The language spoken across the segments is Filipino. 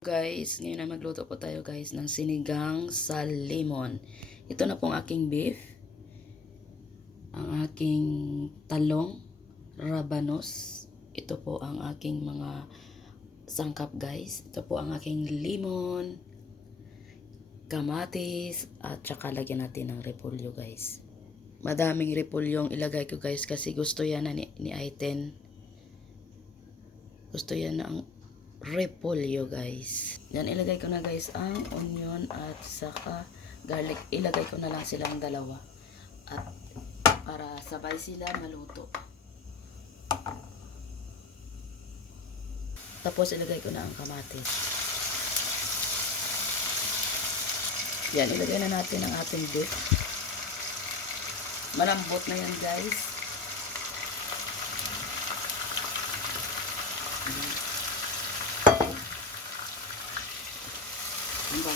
Guys, ngayon na magluto po tayo guys ng sinigang sa lemon. Ito na pong aking beef. Ang aking talong, rabanos. Ito po ang aking mga sangkap guys. Ito po ang aking lemon, kamatis, at saka lagyan natin ng repolyo guys. Madaming repolyo yung ilagay ko guys kasi gusto yan na ni, ni Aiten. Gusto yan na ang repolyo guys. Yan ilagay ko na guys ang onion at saka garlic. Ilagay ko na lang silang dalawa. At para sabay sila maluto. Tapos ilagay ko na ang kamatis. Yan, ilagay na natin ang ating beef. Malambot na yan guys.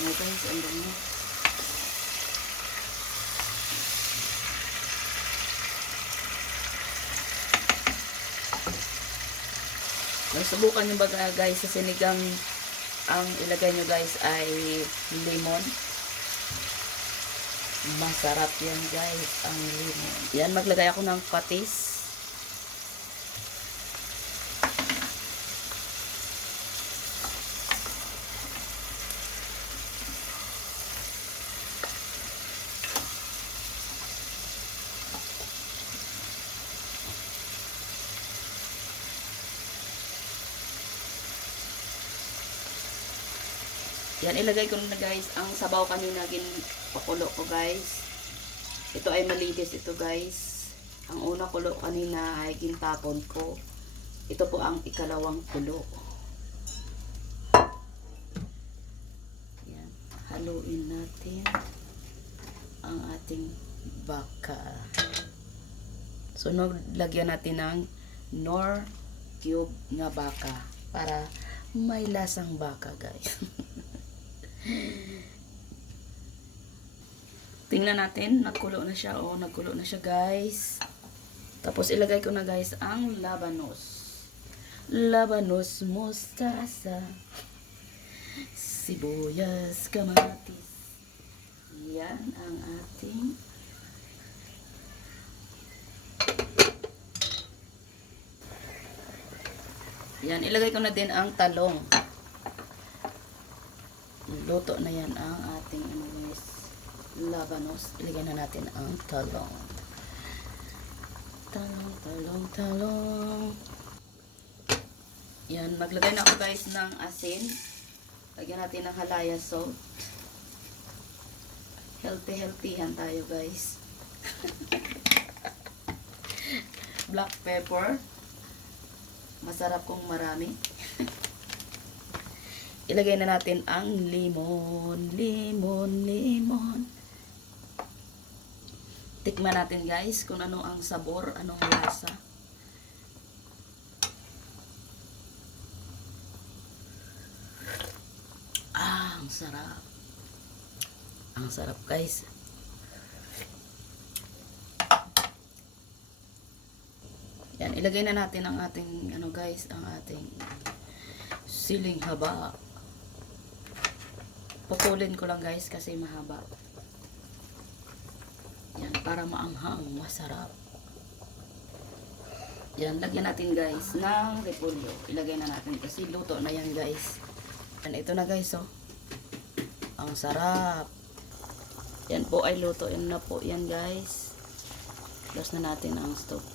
Bango guys, ang bango. Nasubukan nyo ba guys sa sinigang ang ilagay nyo guys ay lemon. Masarap yan guys, ang lemon. Yan, maglagay ako ng patis. Yan, ilagay ko na guys ang sabaw kanina gin pakulo ko guys. Ito ay malinis ito guys. Ang una kulo kanina ay gintapon ko. Ito po ang ikalawang kulo. Yan, haluin natin ang ating baka. Sunog, lagyan natin ng nor cube nga baka para may lasang baka guys. Tingnan natin, nagkulo na siya. Oh, nagkulo na siya, guys. Tapos ilagay ko na, guys, ang labanos. Labanos, mustasa, sibuyas, kamatis. Yan ang ating Yan, ilagay ko na din ang talong. Luto na yan ang ating ano guys, labanos. Ilagay na natin ang talong. Talong, talong, talong. Yan, maglagay na ako guys ng asin. Lagyan natin ng halaya salt. Healthy, healthy yan tayo guys. Black pepper. Masarap kung marami. Ilagay na natin ang lemon, lemon, lemon. Tikman natin guys kung ano ang sabor, anong lasa. Ah, ang sarap. Ang sarap guys. Yan, ilagay na natin ang ating, ano guys, ang ating siling haba. Pupulin ko lang guys kasi mahaba. Yan, para maanghang, masarap. Yan, lagyan natin guys ng repolyo. Ilagay na natin kasi luto na yan guys. Yan, ito na guys oh. Ang sarap. Yan po ay luto. Yan na po yan guys. Close na natin ang stove.